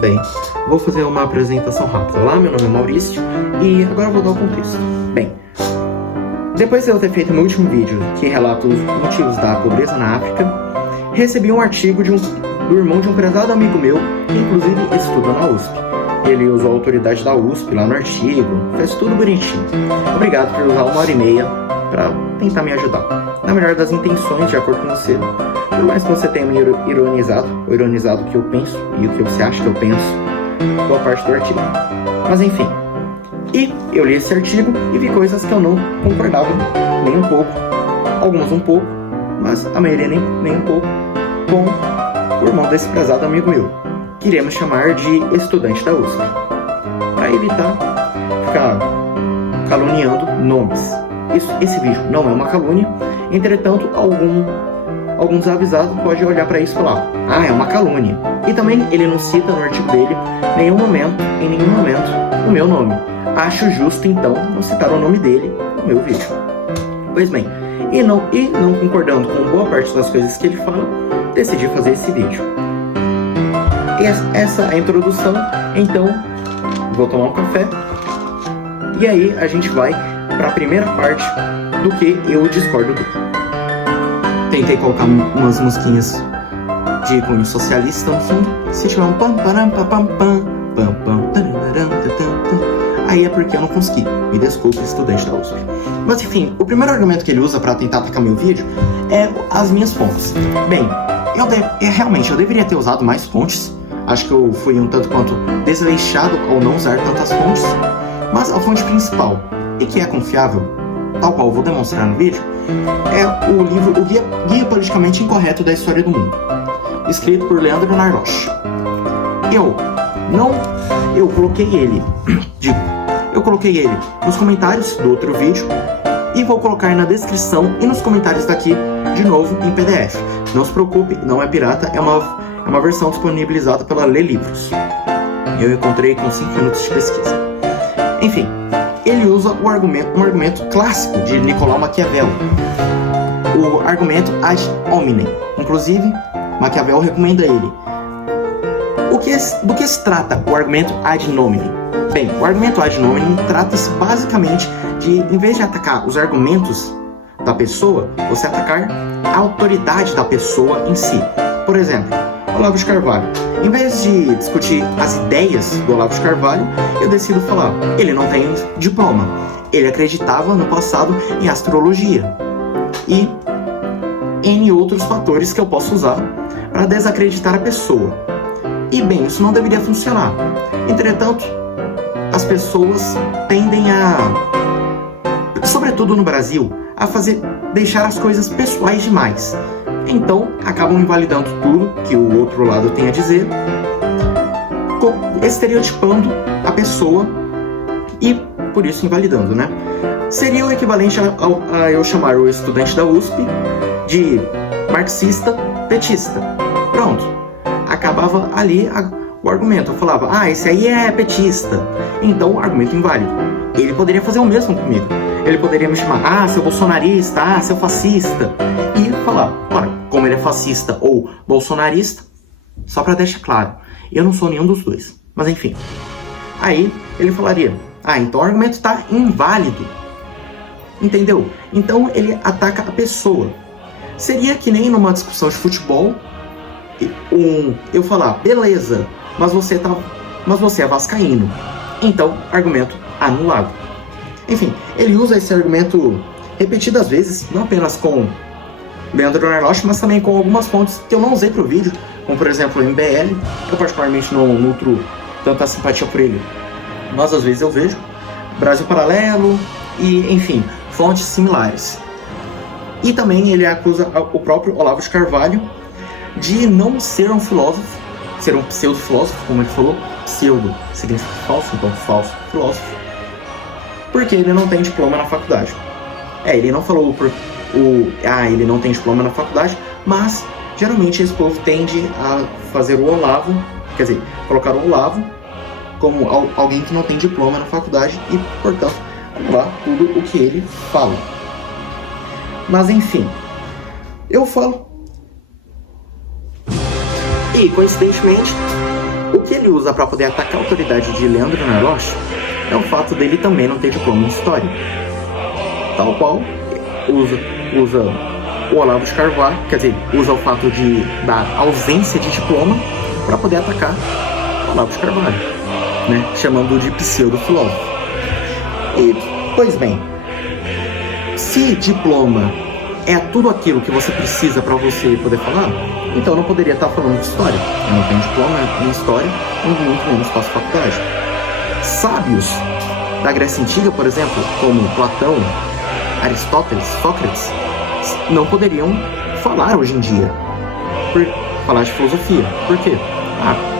Bem, vou fazer uma apresentação rápida. Olá, meu nome é Maurício e agora eu vou dar o contexto. Bem, depois de eu ter feito meu último vídeo que relata os motivos da pobreza na África, recebi um artigo do irmão de um prezado amigo meu, que inclusive estuda na USP. Ele usou a autoridade da USP lá no artigo, fez tudo bonitinho. Obrigado por usar 1h30 para tentar me ajudar. Na melhor das intenções, de acordo com você. Por mais que você tenha me ironizado o que eu penso e o que você acha que eu penso, boa parte do artigo. Mas enfim. E eu li esse artigo e vi coisas que eu não concordava nem um pouco. Algumas um pouco, mas a maioria nem um pouco, com o irmão desse prezado amigo meu. Que iremos chamar de estudante da USP. Para evitar ficar caluniando nomes. Esse vídeo não é uma calúnia, entretanto, algum desavisado pode olhar para isso e falar: ah, é uma calúnia. E também ele não cita no artigo dele em nenhum momento, o meu nome. Acho justo, então, não citar o nome dele no meu vídeo. Pois bem, e não concordando com boa parte das coisas que ele fala, decidi fazer esse vídeo. Essa é a introdução, então vou tomar um café e aí a gente vai para a primeira parte do que eu discordo dele. Tentei colocar umas musiquinhas de cunho socialista no fundo. Se tiver um pam param pam pam pam pam pam tararam, aí é porque eu não consegui. Me desculpe, estudante da USP. Mas enfim, o primeiro argumento que ele usa para tentar atacar meu vídeo é as minhas fontes. Bem, realmente eu deveria ter usado mais fontes. Acho que eu fui um tanto quanto desleixado ao não usar tantas fontes. Mas a fonte principal, e que é confiável, tal qual eu vou demonstrar no vídeo, é o livro O Guia Politicamente Incorreto da História do Mundo, escrito por Leandro Narloch. Eu coloquei ele nos comentários do outro vídeo e vou colocar na descrição e nos comentários daqui de novo em PDF. Não se preocupe, não é pirata, é uma versão disponibilizada pela Lê Livros. Eu encontrei com 5 minutos de pesquisa. Enfim, ele usa um argumento clássico de Nicolau Maquiavel, o argumento ad hominem. Inclusive, Maquiavel recomenda ele. Do que se trata o argumento ad nominem? Bem, o argumento ad nominem trata-se basicamente de, em vez de atacar os argumentos da pessoa, você atacar a autoridade da pessoa em si. Por exemplo, Olavo de Carvalho. Em vez de discutir as ideias do Olavo de Carvalho, eu decido falar: ele não tem diploma. Ele acreditava no passado em astrologia. E N outros fatores que eu posso usar para desacreditar a pessoa. E bem, isso não deveria funcionar. Entretanto, as pessoas tendem sobretudo no Brasil, a deixar as coisas pessoais demais. Então, acabam invalidando tudo que o outro lado tem a dizer, estereotipando a pessoa e, por isso, invalidando, né? Seria o equivalente a eu chamar o estudante da USP de marxista petista. Pronto. Acabava ali o argumento. Eu falava: ah, esse aí é petista. Então, argumento inválido. Ele poderia fazer o mesmo comigo. Ele poderia me chamar: ah, seu bolsonarista, ah, seu fascista. E falar: ora, como ele é fascista ou bolsonarista, só para deixar claro, eu não sou nenhum dos dois. Mas enfim. Aí ele falaria: ah, então o argumento está inválido. Entendeu? Então ele ataca a pessoa. Seria que nem numa discussão de futebol, eu falar: beleza, mas você é vascaíno. Então, argumento anulado. Enfim, ele usa esse argumento repetidas vezes, não apenas com Leandro Narloch, mas também com algumas fontes que eu não usei para o vídeo, como por exemplo o MBL. Eu particularmente não nutro tanta simpatia por ele, mas às vezes eu vejo Brasil Paralelo e, enfim, fontes similares. E também ele acusa o próprio Olavo de Carvalho de não ser um filósofo, ser um pseudo-filósofo, como ele falou. Pseudo significa falso, então falso filósofo, porque ele não tem diploma na faculdade. Ele não falou ele não tem diploma na faculdade, mas geralmente esse povo tende a fazer o Olavo, quer dizer, colocar o Olavo como alguém que não tem diploma na faculdade e, portanto, anular tudo o que ele fala. Mas enfim, eu falo. E, coincidentemente, O que ele usa para poder atacar a autoridade de Leandro Narloch é o fato dele também não ter diploma em História. Tal qual usa o Olavo de Carvalho, quer dizer, usa o fato da ausência de diploma para poder atacar o Olavo de Carvalho, né? Chamando-o de pseudo-filósofo. E, pois bem, se diploma é tudo aquilo que você precisa para você poder falar, então eu não poderia estar falando de história. Eu não tenho diploma em história, e muito menos faço faculdade. Sábios da Grécia Antiga, por exemplo, como Platão, Aristóteles, Sócrates, não poderiam falar hoje em dia, falar de filosofia. Por quê?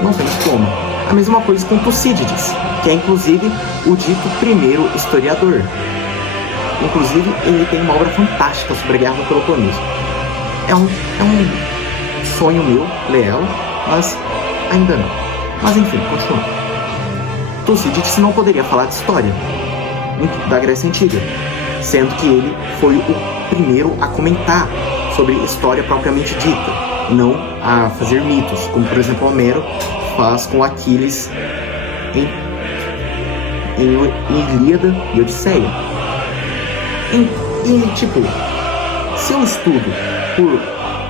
Não tem diploma. A mesma coisa com Tucídides, que é inclusive o dito primeiro historiador. Inclusive, ele tem uma obra fantástica sobre a Guerra do Peloponeso. É um sonho meu ler ela, mas ainda não. Mas enfim, continuando. Tucídides não poderia falar de história da Grécia Antiga, sendo que ele foi o primeiro a comentar sobre história propriamente dita, não a fazer mitos, como por exemplo Homero faz com Aquiles em Ilíada e Odisseia. Se eu estudo por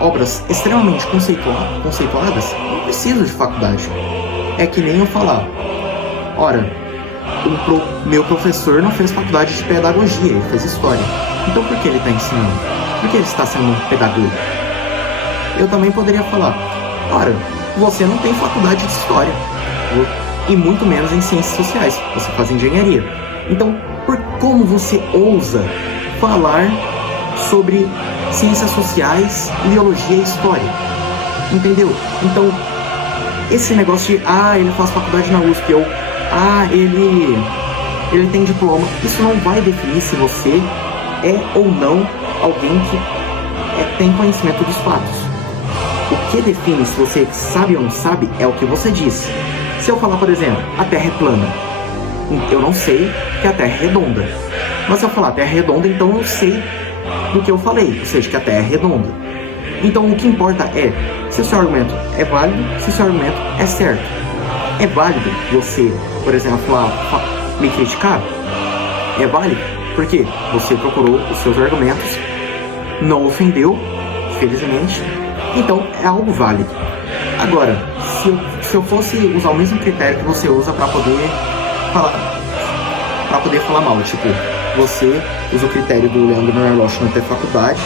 obras extremamente conceituadas, eu não preciso de faculdade. É que nem eu falar, ora, meu professor não fez faculdade de pedagogia, ele fez história. Então por que ele está ensinando? Por que ele está sendo um pedagogo? Eu também poderia falar, ora, você não tem faculdade de história, e muito menos em ciências sociais, você faz engenharia. Então, como você ousa falar sobre ciências sociais, ideologia e história? Entendeu? Então, esse negócio de, ele faz faculdade na USP, ou, ele tem diploma, isso não vai definir se você é ou não alguém que tem conhecimento dos fatos. O que define se você sabe ou não sabe é o que você diz. Se eu falar, por exemplo, a Terra é plana, eu não sei que a Terra é redonda. Mas se eu falar a Terra é redonda, então eu sei do que eu falei, ou seja, que a Terra é redonda. Então o que importa é se o seu argumento é válido, se o seu argumento é certo. É válido você, por exemplo, me criticar? É válido porque você procurou os seus argumentos, não ofendeu, felizmente, então é algo válido. Agora, se eu fosse usar o mesmo critério que você usa para poder falar mal, tipo, você usa o critério do Leandro Narloch não ter faculdade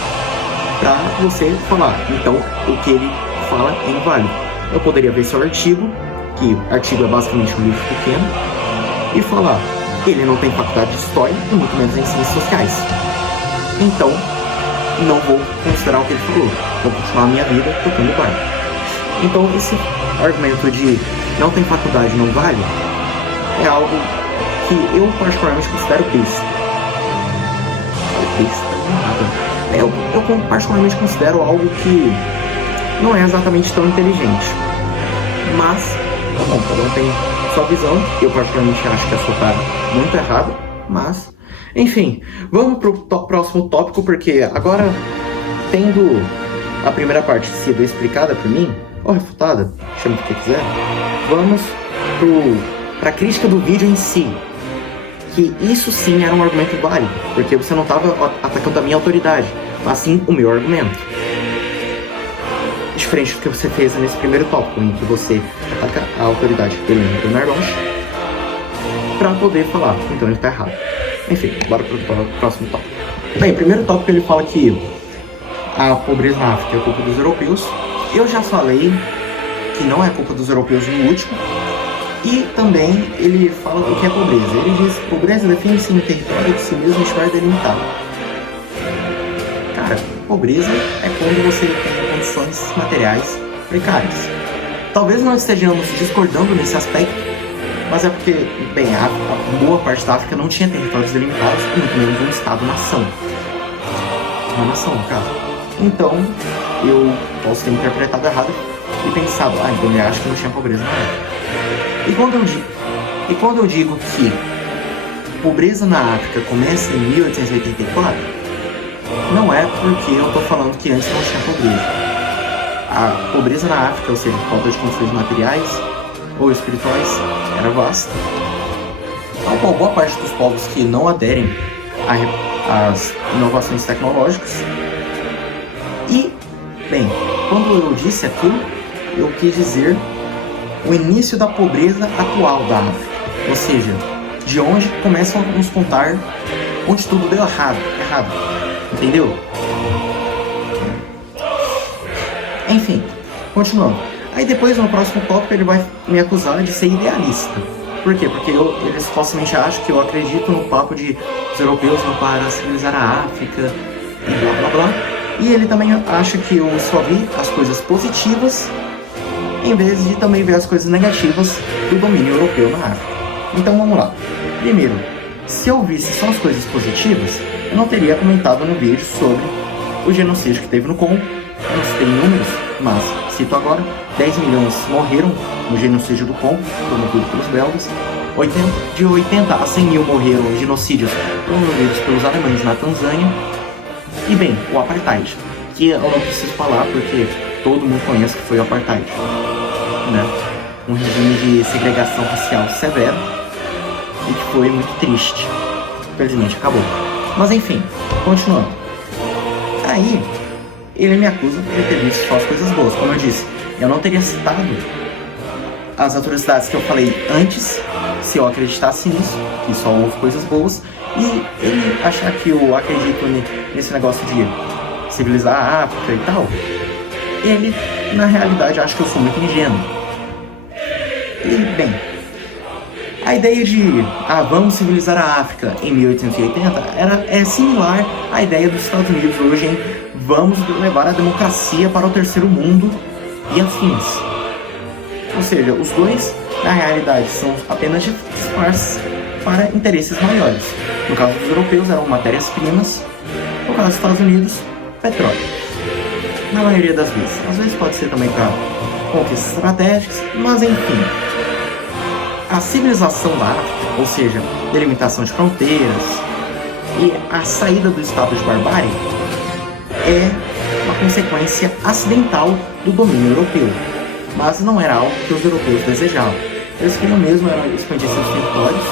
para você falar, então o que ele fala é inválido. Eu poderia ver seu artigo, que artigo é basicamente um livro pequeno, e falar, ele não tem faculdade de história e muito menos em ciências sociais. Então, não vou considerar o que ele falou, vou continuar a minha vida tocando barco. Então, esse argumento de não tem faculdade, não vale, é algo que eu particularmente considero besta. Eu particularmente considero algo que não é exatamente tão inteligente. Mas, tá bom, cada um tem sua visão. Eu particularmente acho que a sua tá muito errada, mas... Enfim, vamos pro próximo tópico, porque agora, tendo a primeira parte sido explicada por mim, ou refutada, chama o que quiser, vamos pra crítica do vídeo em si. Que isso sim era um argumento válido, porque você não estava atacando a minha autoridade, mas sim o meu argumento. Diferente do que você fez nesse primeiro tópico, em que você ataca a autoridade de Leandro Narloch para poder falar, então ele está errado. Enfim, bora pro próximo tópico. Bem, o primeiro tópico ele fala que a pobreza na África é culpa dos europeus. Eu já falei que não é culpa dos europeus no último. E também ele fala o que é pobreza. Ele diz que pobreza define-se no território de si mesmo e estiver delimitado. Cara, pobreza é quando você tem condições materiais precárias. Talvez nós estejamos discordando nesse aspecto, mas é porque, bem, a boa parte da África não tinha territórios delimitados e muito menos um Estado-nação. Uma nação, no caso. Então, eu posso ter interpretado errado e pensado, então eu acho que não tinha pobreza na África. E quando eu digo que pobreza na África começa em 1884, não é porque eu estou falando que antes não tinha pobreza. A pobreza na África, ou seja, falta de condições materiais, ou espirituais era vasta, ao qual boa parte dos povos que não aderem às inovações tecnológicas. E, bem, quando eu disse aquilo, eu quis dizer o início da pobreza atual da África, ou seja, de onde começam a nos contar onde tudo deu errado, entendeu? Enfim, continuando. Aí depois, no próximo tópico, ele vai me acusar de ser idealista. Por quê? Porque ele supostamente acha que eu acredito no papo de os europeus não para civilizar a África e blá blá blá. E ele também acha que eu só vi as coisas positivas em vez de também ver as coisas negativas do domínio europeu na África. Então vamos lá. Primeiro, se eu visse só as coisas positivas, eu não teria comentado no vídeo sobre o genocídio que teve no Congo. Eu não citei números, mas cito agora: 10 milhões morreram no genocídio do Congo, promovido pelos belgas. De 80 a 100 mil morreram em genocídios promovidos pelos alemães na Tanzânia. E bem, o Apartheid, que eu não preciso falar porque todo mundo conhece que foi o Apartheid, né? Um regime de segregação racial severo e que foi muito triste. Infelizmente acabou. Mas enfim, continuando. Aí, ele me acusa de ter visto só as coisas boas. Como eu disse, eu não teria citado as atrocidades que eu falei antes, se eu acreditasse nisso, que só houve coisas boas, e ele achar que eu acredito nesse negócio de civilizar a África e tal, ele, na realidade, acha que eu sou muito ingênuo. E, bem, a ideia de vamos civilizar a África em 1880 é similar à ideia dos Estados Unidos hoje em vamos levar a democracia para o terceiro mundo e afins. Ou seja, os dois, na realidade, são apenas disfarces para interesses maiores. No caso dos europeus, eram matérias-primas. No caso dos Estados Unidos, petróleo. Na maioria das vezes. Às vezes pode ser também para conquistas estratégicas, mas enfim. A civilização da África, ou seja, delimitação de fronteiras e a saída do estado de barbárie, é uma consequência acidental do domínio europeu. Mas não era algo que os europeus desejavam. Eles queriam mesmo expandir seus territórios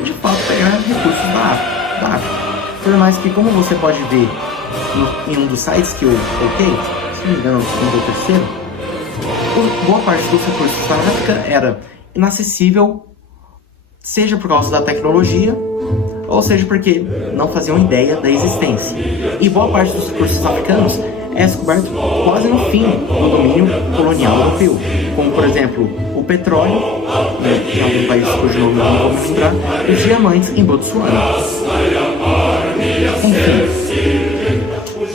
e, de fato, pegar recursos da África. Por mais que, como você pode ver em um dos sites que eu coloquei, se não me engano, no terceiro, boa parte dos recursos da África era inacessível, seja por causa da tecnologia, ou seja porque não faziam ideia da existência. E boa parte dos recursos africanos é descoberto quase no fim do domínio colonial europeu, como por exemplo o petróleo, em algum país cujo nome não vou me lembrar, e os diamantes em Botsuana. Enfim,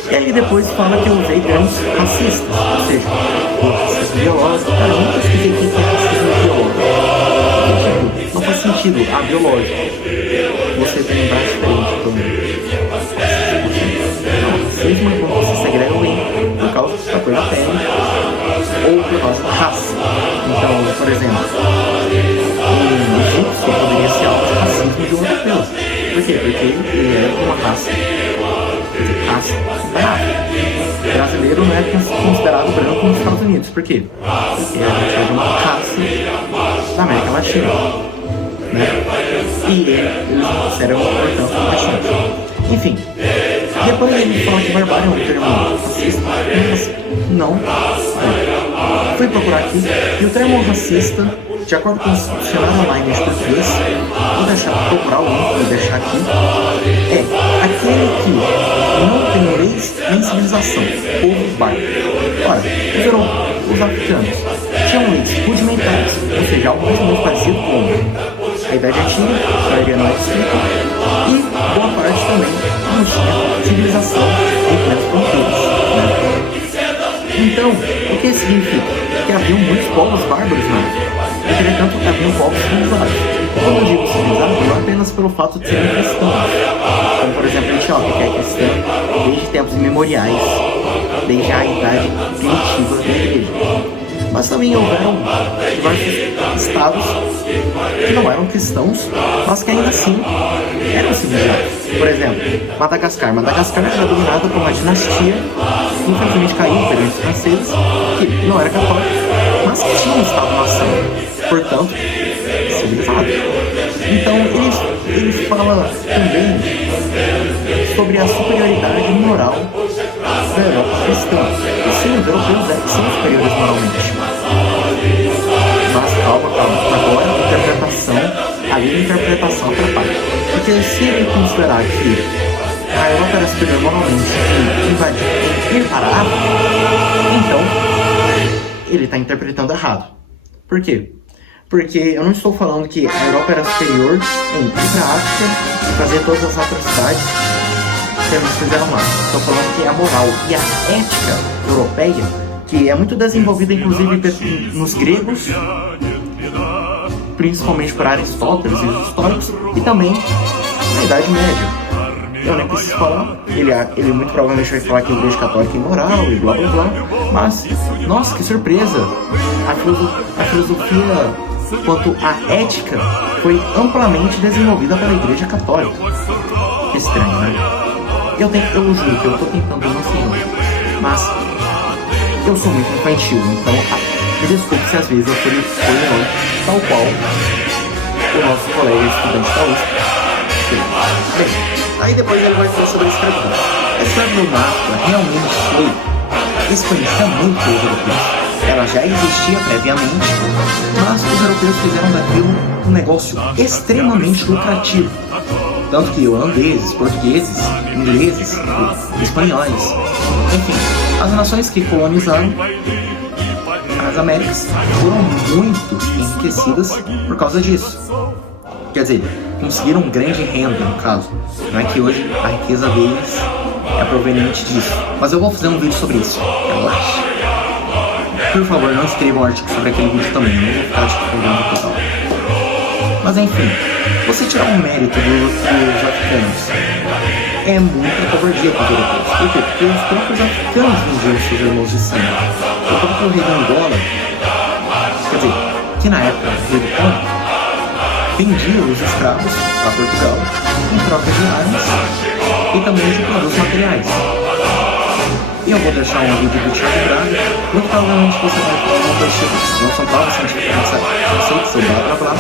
ele depois fala que eu usei termos racistas, ou seja, racismo biológico. Cara, eu nunca esqueci o que é racismo biológico. Não faz sentido, biológico. Você tem um braço diferente do meu. Racismo é quando você segrega alguém por causa da cor da pele ou por causa da raça. Então, por exemplo, um egípcio poderia ser alvo de racismo de um europeu. Por quê? Porque ele é de uma raça da África. Brasileiro não é considerado branco nos Estados Unidos. Por quê? Porque a gente é de uma raça da América Latina, né? E eles consideram importância bastante. Enfim, depois ele fala que barbárie é um termo racista, mas não. Fui procurar aqui e o termo racista, de acordo com o dicionário online de português, vou procurar o link e deixar aqui, é aquele que não tem leis nem civilização, povo bárbaro. Ora, os africanos tinham leis rudimentares, ou seja, algo mais ou menos parecido com a Idade Antiga, a maioria não é escrita, e boa parte também não tinha civilização em plenas fronteiras, né? Então, o que isso significa? Que haviam muitos povos bárbaros na África. Entretanto, haviam povos civilizados. Quando eu digo civilizado, não é apenas pelo fato de serem cristãos. Como, por exemplo, a Etiópia, que é cristã desde tempos imemoriais, desde a idade primitiva da igreja. Mas também houveram diversos estados que não eram cristãos, mas que ainda assim eram civilizados. Por exemplo, Madagascar. Madagascar era dominada por uma dinastia, infelizmente caiu pelos franceses, que não era católica, mas que tinham um Estado-nação, portanto, civilizado. Então, eles falam também sobre a superioridade moral da Europa cristã. E sim, os europeus são superiores moralmente. Mas calma, agora a interpretação, a interpretação atrapalha. Porque se ele considerar que a Europa era superior moralmente e invadir, ir para a África, então ele está interpretando errado. Por quê? Porque eu não estou falando que a Europa era superior em ir para a África e fazer todas as atrocidades que eles fizeram lá. Estou falando que a moral e a ética europeia, que é muito desenvolvida inclusive nos gregos, principalmente por Aristóteles e os históricos, e também na Idade Média. Eu nem preciso falar, ele muito provavelmente vai falar que a Igreja Católica é imoral e blá blá blá, mas, nossa, que surpresa! A filosofia quanto à ética foi amplamente desenvolvida pela Igreja Católica. Que estranho, né? Eu juro que eu tô tentando não ser irônico, mas eu sou muito infantil, então me desculpe se às vezes eu fui irônico, tal qual o nosso colega estudante da USP. Bem, aí depois ele vai falar sobre a escravidão. A escravidão na África realmente foi exponencialmente pelos europeus. Ela já existia previamente, mas os europeus fizeram daquilo um negócio extremamente lucrativo. Tanto que holandeses, portugueses, ingleses, espanhóis, enfim, as nações que colonizaram as Américas foram muito enriquecidas por causa disso. Quer dizer, conseguiram grande renda, no caso. Não é que hoje a riqueza deles é proveniente disso. Mas eu vou fazer um vídeo sobre isso. Relaxa. Por favor, não escreva um artigo sobre aquele vídeo também. Eu não vou ficar te respondendo total. Mas enfim, você tirar um mérito dos africanos é muita covardia para os europeus. Por quê? Porque os próprios africanos vendiam seus irmãos de sangue. O próprio rei da Angola, quer dizer, que na época o rei do Congo, vendia os escravos para Portugal em troca de armas e também de produtos materiais. E eu vou deixar um vídeo do Thiago Braga, muito provavelmente você vai falar uma coisa, não são provas científicas aceitas, blá blá blá,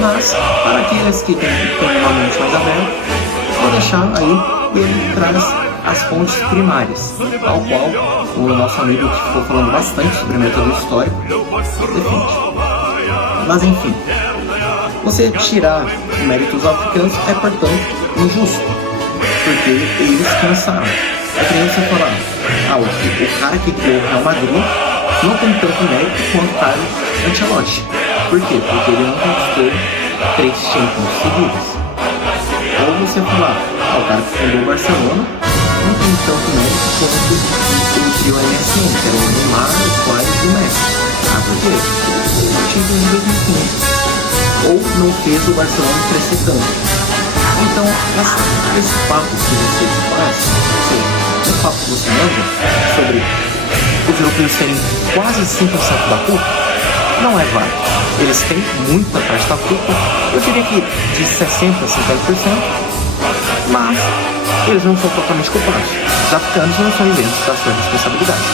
mas para aqueles que têm uma mente mais aberta, vou deixar aí e ele traz as fontes primárias, tal qual o nosso amigo que ficou falando bastante sobre método histórico defende. Mas enfim, você tirar o mérito dos africanos é, portanto, injusto, porque eles cansaram. É que nem você falar, o cara que criou o Real Madrid não tem tanto mérito quanto o Carlo Ancelotti. Por quê? Porque ele não conquistou 3 Champions seguidos. Ou você falar, o cara que fundou o Barcelona não tem tanto mérito quanto o trio MSN, que era o Neymar, o Suárez e o Messi. Por quê? Ele não tinha em 2015. Ou não fez o Barcelona crescer tanto. Então, esse papo que você faz, esse papo que você manda sobre os europeus terem quase 100% da culpa, não é válido. Eles têm muita parte da culpa, eu diria que de 60% a 50%, mas eles não são totalmente culpados. Os africanos não são isentos da sua responsabilidade.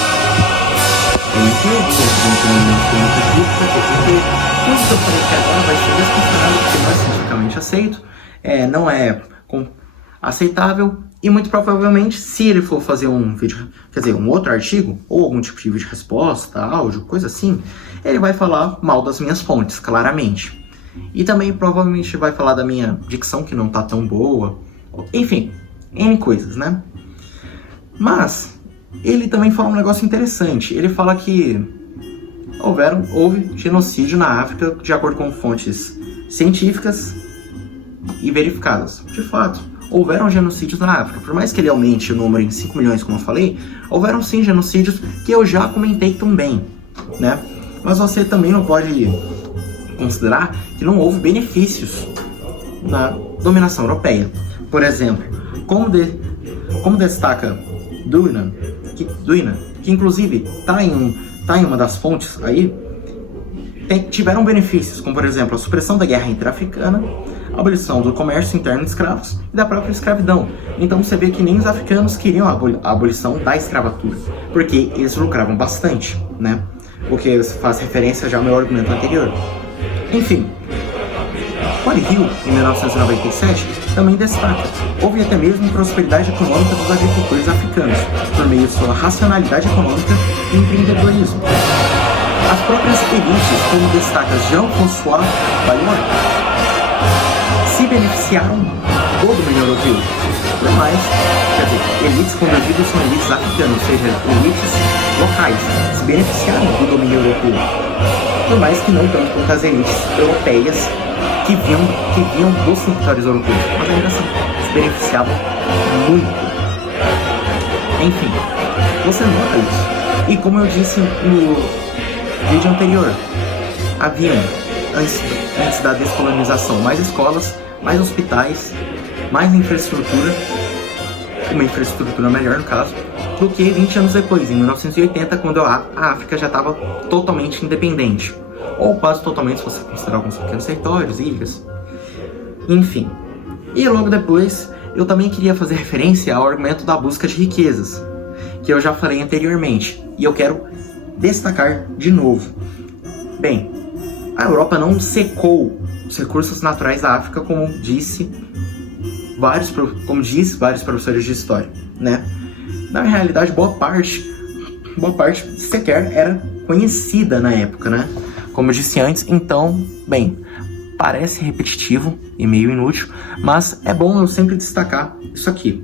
Eu entendo que não tem muita crítica, porque tudo que eu falei aqui agora vai ser desconsiderado, porque não é cientificamente aceito. Não é aceitável e muito provavelmente se ele for fazer um vídeo, quer dizer, um outro artigo ou algum tipo de vídeo de resposta, áudio, coisa assim, ele vai falar mal das minhas fontes, claramente. E também provavelmente vai falar da minha dicção que não tá tão boa, enfim, N coisas, né? Mas ele também fala um negócio interessante, ele fala que houve genocídio na África de acordo com fontes científicas e verificadas. De fato, houveram genocídios na África. Por mais que ele aumente o número em 5 milhões, como eu falei, houveram sim genocídios que eu já comentei também, né? Mas você também não pode considerar que não houve benefícios na dominação europeia. Por exemplo, como destaca Duinan, que inclusive está em uma das fontes aí, tiveram benefícios, como por exemplo a supressão da guerra interafricana, a abolição do comércio interno de escravos e da própria escravidão. Então você vê que nem os africanos queriam a abolição da escravatura, porque eles lucravam bastante, né? o que faz referência já ao meu argumento anterior. Enfim, Cory Hill, em 1997, também destaca: houve até mesmo prosperidade econômica dos agricultores africanos, por meio de sua racionalidade econômica e empreendedorismo. As próprias elites, como destaca Jean-François Vallon, se beneficiaram do domínio europeu. Por mais, quer dizer, elites convergidas são elites africanas, ou seja, elites locais, se beneficiaram do domínio europeu. Por mais que não tanto quanto as elites europeias que vinham dos territórios europeus, mas ainda assim se beneficiavam muito. Enfim, você nota isso. E como eu disse no vídeo anterior, haviam, antes da descolonização, mais escolas, mais hospitais, mais infraestrutura, uma infraestrutura melhor no caso, do que 20 anos depois, em 1980, quando a África já estava totalmente independente. Ou quase totalmente, se você considerar alguns pequenos territórios, ilhas. Enfim. E logo depois, eu também queria fazer referência ao argumento da busca de riquezas, que eu já falei anteriormente, e eu quero destacar de novo. Bem, a Europa não secou os recursos naturais da África, como diz vários professores de história, né? Na realidade, boa parte sequer era conhecida na época, né? Como eu disse antes, então, bem, parece repetitivo e meio inútil, mas é bom eu sempre destacar isso aqui.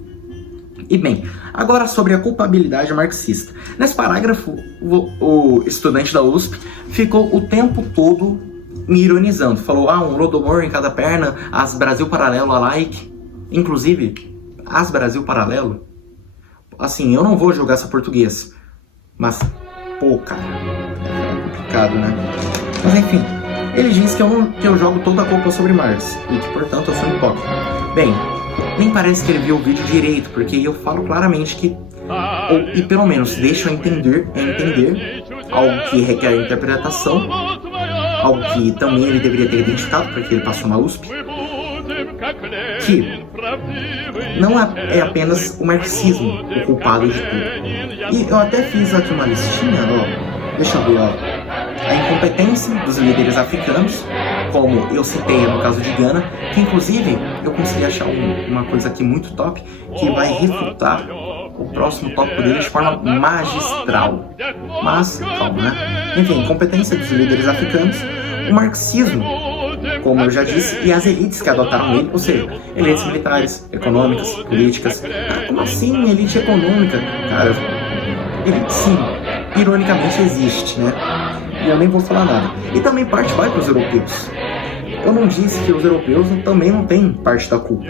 E bem, agora sobre a culpabilidade marxista. Nesse parágrafo, o estudante da USP ficou o tempo todo me ironizando. Falou, um rodomor em cada perna, as Brasil Paralelo a like. Inclusive, as Brasil Paralelo. Assim, eu não vou jogar essa português, mas, pô, cara, é complicado, né? Mas enfim, ele diz que eu jogo toda a culpa sobre Marx e que, portanto, eu sou hipócrita. Bem, nem parece que ele viu o vídeo direito, porque eu falo claramente que, e pelo menos deixo a entender algo que requer interpretação, algo que também ele deveria ter identificado, porque ele passou na USP, que não é apenas o marxismo o culpado de tudo. E eu até fiz aqui uma listinha, deixa eu ver, a incompetência dos líderes africanos, como eu citei no caso de Gana, que inclusive eu consegui achar uma coisa aqui muito top, que vai refutar o próximo tópico dele de forma magistral. Mas, calma, né? Enfim, incompetência dos líderes africanos, o marxismo, como eu já disse, e as elites que adotaram ele, ou seja, elites militares, econômicas, políticas. Como assim elite econômica? Cara, elite, sim, ironicamente existe, né? E eu nem vou falar nada. E também parte vai para os europeus. Eu não disse que os europeus também não têm parte da culpa.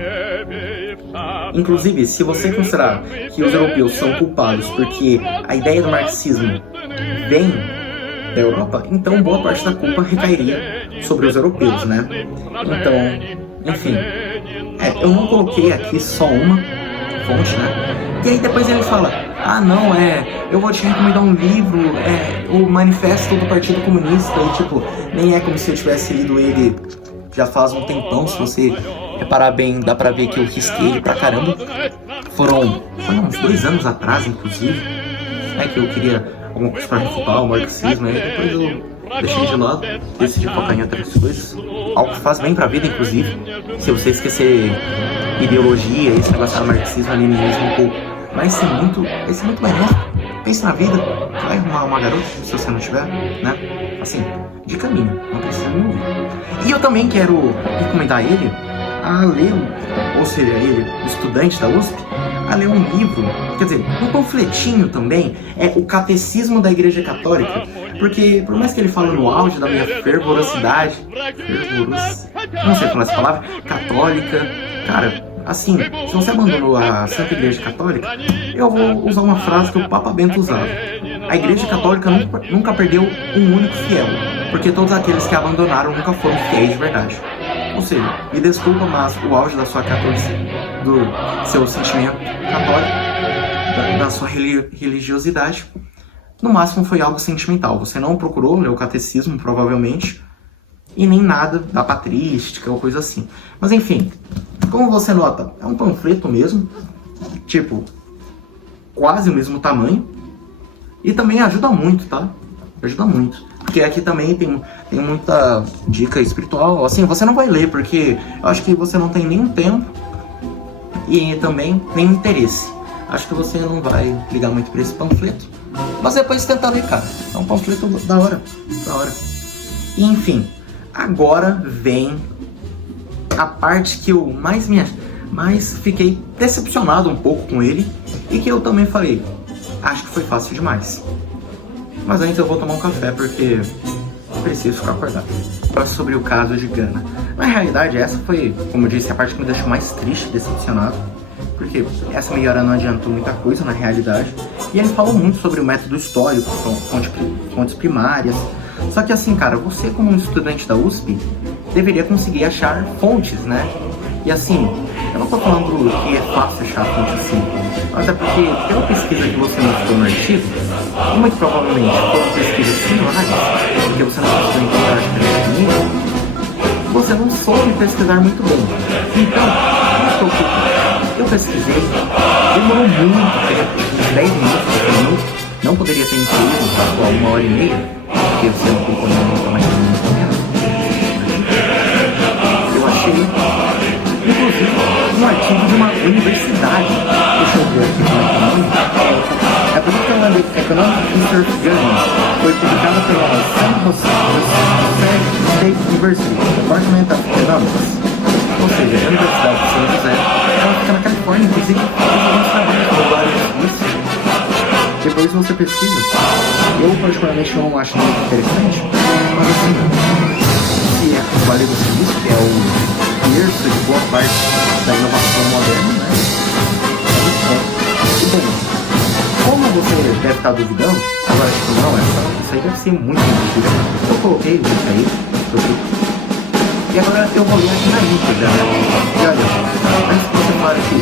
Inclusive, se você considerar que os europeus são culpados porque a ideia do marxismo vem da Europa, então boa parte da culpa recairia sobre os europeus, né? Então, enfim, eu não coloquei aqui só uma fonte, né? E aí depois ele fala, não, eu vou te recomendar um livro, o Manifesto do Partido Comunista, e tipo, nem é como se eu tivesse lido ele já faz um tempão, se você reparar bem, dá pra ver que eu risquei ele pra caramba. Foram uns 2 anos atrás, inclusive, que eu queria alguma coisa pra refutar o marxismo, aí depois eu deixei de lado, decidi focar em outras coisas, algo que faz bem pra vida, inclusive, se você esquecer ideologia, esse negócio do marxismo, leninismo um pouco, vai ser muito benéfico. Pense na vida, vai arrumar uma garota se você não tiver, né? Assim, de caminho, não precisa me ouvir. E eu também quero recomendar ele a ler, ou seja, ele, estudante da USP, a ler um livro, quer dizer, um panfletinho também, o Catecismo da Igreja Católica, porque por mais que ele fale no auge da minha fervorosidade, não sei falar essa palavra, católica, cara, assim, se você abandonou a Santa Igreja Católica, eu vou usar uma frase que o Papa Bento usava. A Igreja Católica nunca perdeu um único fiel, porque todos aqueles que a abandonaram nunca foram fiéis de verdade. Ou seja, me desculpa, mas o auge da sua do seu sentimento católico, da sua religiosidade, no máximo foi algo sentimental. Você não procurou ler o catecismo, provavelmente, e nem nada da patrística ou coisa assim. Mas enfim, como você nota, é um panfleto mesmo, tipo, quase o mesmo tamanho, e também ajuda muito, tá? Ajuda muito. Porque aqui também tem muita dica espiritual. Assim, você não vai ler, porque eu acho que você não tem nenhum tempo e também nenhum interesse. Acho que você não vai ligar muito pra esse panfleto. Mas depois tenta ler, cara. É um panfleto da hora. Da hora. E, enfim, agora vem a parte que eu mais fiquei decepcionado um pouco com ele. E que eu também falei, acho que foi fácil demais. Mas antes eu vou tomar um café porque preciso ficar acordado. Sobre o caso de Gana. Na realidade, essa foi, como eu disse, a parte que me deixou mais triste, decepcionado. Porque essa meia hora não adiantou muita coisa na realidade. E ele falou muito sobre o método histórico, fontes primárias. Só que assim, cara, você como um estudante da USP deveria conseguir achar fontes, né? E assim, eu não tô falando que é fácil achar fonte assim, até porque pela pesquisa que você mostrou no artigo, e muito provavelmente foram pesquisas similares, porque você não conseguiu encontrar diferente comigo, você não soube pesquisar muito bem. Então, não se preocupe, eu pesquisei, demorou muito tempo, uns 10 minutos, não poderia ter incluído uma hora e meia, porque você não colocou muito mais muito menos. Eu achei, inclusive, um artigo de uma universidade. Deixa eu ver aqui como é que é o nome. É por isso que eu mandei Economic Research Journal. Foi publicado pela San Jose State University, Department of Economics. Ou seja, a Universidade de São José, ela fica na Califórnia, inclusive, faz alguns trabalhos globais disso. Depois você pesquisa. Eu particularmente não acho muito interessante, mas assim, se vale o serviço, que é o berço de boa parte da inovação moderna, né? E bom, como você deve estar duvidando, agora tipo, não, isso aí deve ser muito mentira. Eu coloquei isso aí, e agora eu vou ler aqui na íntegra, né? E olha, antes que você fale aqui,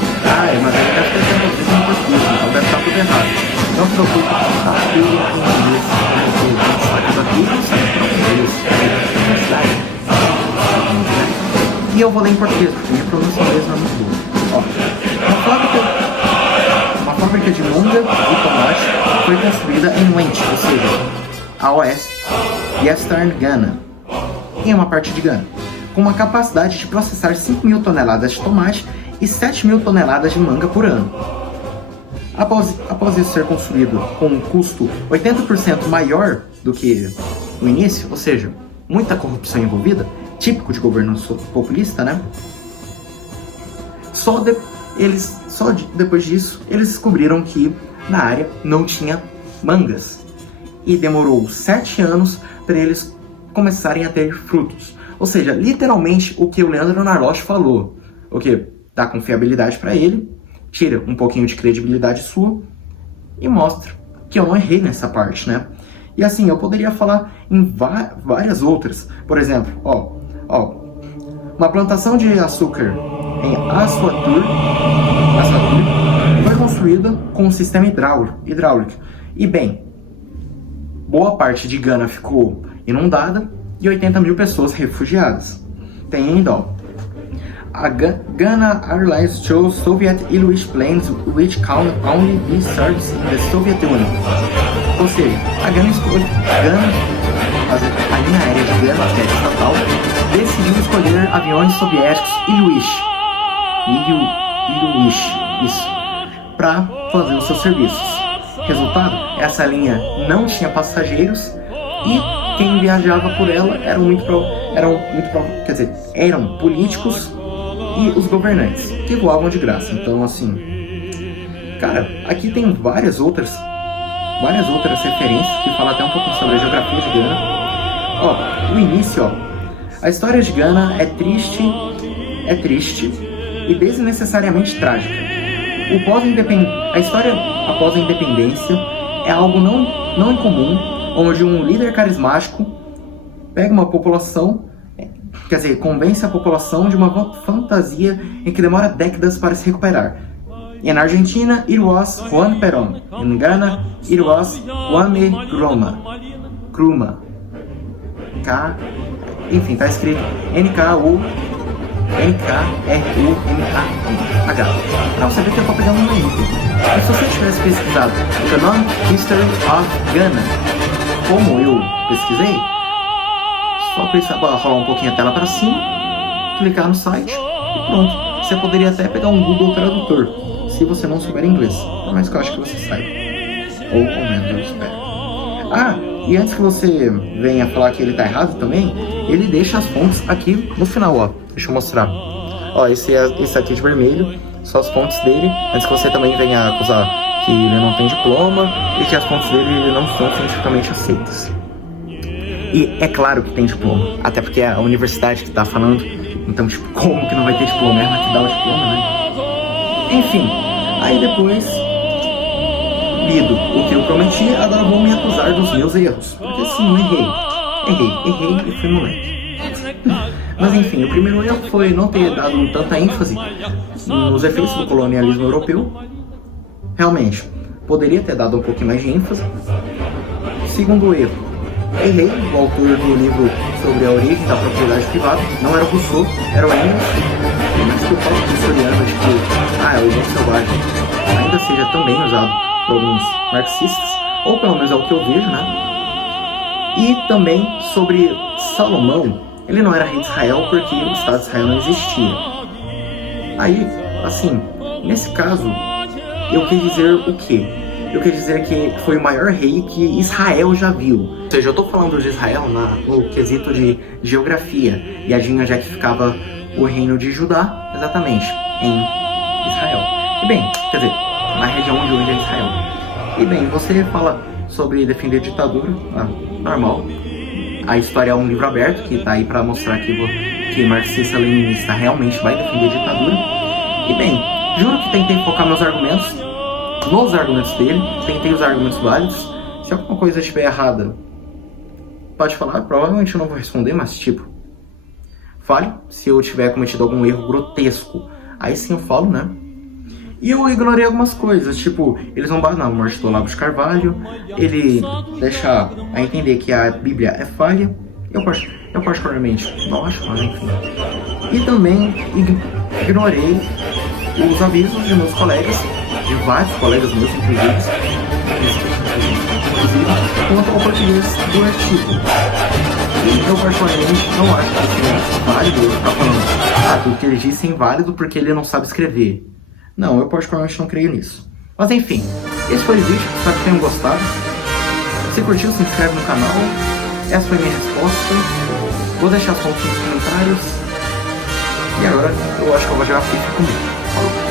mas ele deve ter traduzido em português, então deve estar tudo errado. Não se preocupe, tá tudo em inglês, e eu vou ler em português, porque minha pronúncia inglesa não é muito boa. Ó, uma fábrica de manga e tomate foi construída em Wendt, ou seja, a oeste, Western Ghana, em uma parte de Gana, com uma capacidade de processar 5.000 toneladas de tomate e 7.000 toneladas de manga por ano. Após isso ser construído com um custo 80% maior do que no início, ou seja, muita corrupção envolvida, típico de governo populista, né? Depois disso, eles descobriram que na área não tinha mangas. E demorou 7 anos para eles começarem a ter frutos. Ou seja, literalmente o que o Leandro Narloch falou. O que dá confiabilidade para ele, tira um pouquinho de credibilidade sua e mostra que eu não errei nessa parte, né? E assim, eu poderia falar em várias outras. Por exemplo, uma plantação de açúcar em Aswatur foi construída com um sistema hidráulico. E bem, boa parte de Gana ficou inundada e 80.000 pessoas refugiadas. Tem ainda, a Ghana Airlines chose Soviet Ilyich planes which can only be serviced in the Soviet Union. Ou seja, a linha aérea de Gana, que é estatal, decidiu escolher aviões soviéticos Ilyich, para fazer os seus serviços. Resultado, essa linha não tinha passageiros e quem viajava por ela eram políticos e os governantes, que voavam de graça. Então, assim, cara, aqui tem várias outras referências que falam até um pouco sobre a geografia de Gana. O início, a história de Gana é triste e desnecessariamente trágica. A história após a independência é algo não incomum, onde um líder carismático pega uma população, convence a população de uma fantasia em que demora décadas para se recuperar. E na Argentina, it was Juan Perón. Em Ghana, it was Kwame Nkrumah. Enfim, tá escrito Nkrumah. Pra você ver que eu tô pegando uma íntegra. E se você tivesse pesquisado Economic History of Ghana, como eu pesquisei, só precisava rolar um pouquinho a tela para cima, clicar no site e pronto. Você poderia até pegar um Google Tradutor, se você não souber inglês, por mais que eu acho que você saiba. Ou ao menos eu espero. Ah, e antes que você venha falar que ele tá errado também, ele deixa as fontes aqui no final, ó. Deixa eu mostrar. Ó, esse aqui de vermelho, são as fontes dele, antes que você também venha acusar que ele não tem diploma e que as fontes dele não são cientificamente aceitas. E é claro que tem diploma, até porque é a universidade que tá falando, então, tipo, como que não vai ter diploma? É ela que dá o diploma, né? Enfim, aí depois, lido o que eu prometi, agora vou me acusar dos meus erros. Porque sim, errei e fui moleque. Mas enfim, o primeiro erro foi não ter dado tanta ênfase nos efeitos do colonialismo europeu. Realmente, poderia ter dado um pouquinho mais de ênfase. Segundo erro, errei, o autor do livro sobre a origem da propriedade privada não era o Rousseau, era o Engels. Mas que o próprio historiano de que é o bom selvagem ainda seja também usado por alguns marxistas, ou pelo menos é o que eu vejo, né? E também sobre Salomão, ele não era rei de Israel porque o Estado de Israel não existia. Aí, assim, nesse caso, eu quis dizer o quê? Eu quis dizer que foi o maior rei que Israel já viu. Ou seja, eu tô falando de Israel no quesito de geografia. E adivinha onde é que ficava o reino de Judá? Exatamente, em Israel. E bem, quer dizer, na região de onde é Israel. E bem, você fala sobre defender ditadura, normal. A história é um livro aberto que tá aí pra mostrar que marxista-leninista realmente vai defender ditadura. E bem, juro que tentei focar meus argumentos nos argumentos dele, tentei usar argumentos válidos. Se alguma coisa estiver errada, pode falar, provavelmente eu não vou responder, mas tipo, fale se eu tiver cometido algum erro grotesco. Aí sim eu falo, né? E eu ignorei algumas coisas, tipo, eles vão na morte do Olavo de Carvalho, ele deixa a entender que a Bíblia é falha, eu particularmente não acho, mas enfim. E também ignorei os avisos de meus colegas, de vários colegas meus, inclusive, quanto ao português do artigo. E eu particularmente não acho que seja válido eu ficar falando, o que ele disse é inválido porque ele não sabe escrever. Não, eu particularmente não creio nisso. Mas enfim, esse foi o vídeo, espero que tenham gostado. Se curtiu, se inscreve no canal. Essa foi a minha resposta. Vou deixar as fontes nos comentários. E agora, eu acho que eu vou jogar FIFA comigo. Falou!